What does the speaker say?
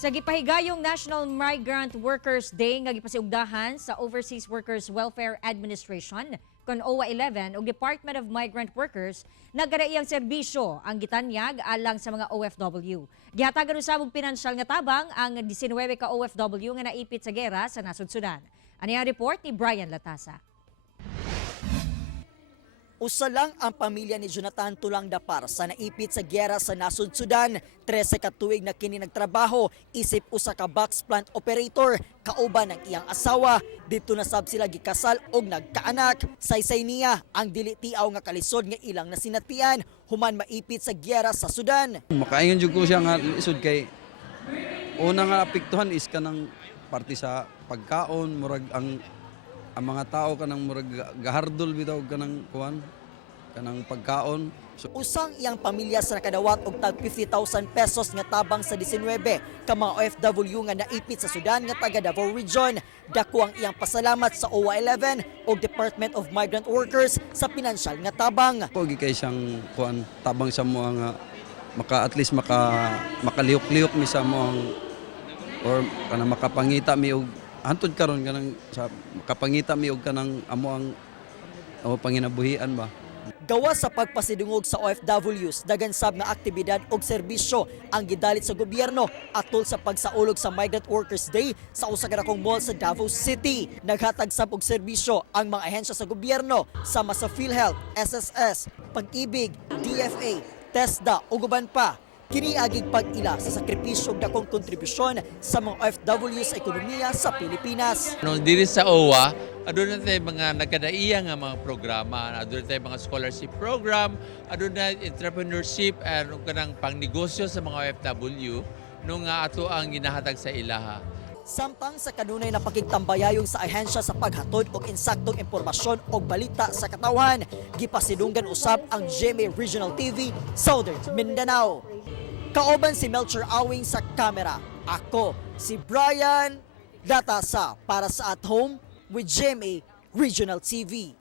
Sa gipahigayong National Migrant Workers Day nga gipasiugdahan sa Overseas Workers Welfare Administration kon OWA 11 ug Department of Migrant Workers nagkadaiyang serbisyo ang gitanyag alang sa mga OFW. Gihatagan usab og pinansyal nga tabang ang 19 ka OFW nga naipit sa gera sa nasod Sudan. Ani ang report ni Brian Latasa. Usa lang ang pamilya ni Jonathan Tulang Dapar sa naipit sa gyera sa nasod Sudan. 13 ka tuig na kini nagtrabaho isip usa ka box plant operator kauban ang iyang asawa. Dito na sab sila gikasal og nagkaanak. Saysay niya ang dili tiaw nga kalisod nga ilang nasinatian human maipit sa gyera sa Sudan. Makaingon jud ko siya nga isod kay una nga apektuhan is kanang parte sa pagkaon murag ang mga tao kanang murag gahardol bitaw kanang kuan kanang pagkaon. So, usang iyang pamilya sa nakadawat og tag 50,000 pesos nga tabang sa 19 ka mga OFW nga naipit sa Sudan nga taga Davao Region. Dako ang iyang pasalamat sa OWA 11 o Department of Migrant Workers sa pinansyal nga tabang. Pogi kay siyang kuan tabang sa mo nga at least makalihok-lihok mi sa mo or kanang makapangita mi og hantod karon kanang sa makapangita mi og kanang amo ang panginabuhian ba. Gawa sa pagpasidungog sa OFWs, dagan sab nga aktibidad og serbisyo ang gidalit sa gobyerno atol sa pagsaulog sa Migrant Workers Day sa usa ka dakong mall sa Davao City. Naghatag sab og serbisyo ang mga ahensya sa gobyerno sama sa PhilHealth, SSS, Pag-ibig, DFA, TESDA ug uban pa. Kini agig pag-ila sa sakripisyo ug dakong kontribusyon sa mga OFW sa ekonomiya sa Pilipinas. Diri sa OWA, aduna tay mga nagkadaiya nga mga programa, aduna tay mga scholarship program, aduna entrepreneurship and kanang pangnegosyo sa mga OFW nung ato ang ginahatag sa ilaha. Samtang sa kanunay na pakigtambayayong sa ahensya sa paghatod og insaktong impormasyon og balita sa katawhan, gipasidunggan usab ang GMA Regional TV Southern Mindanao. Kaoban si Melcher Awing sa kamera. Ako si Brian Latasa para sa At Home with GMA Regional TV.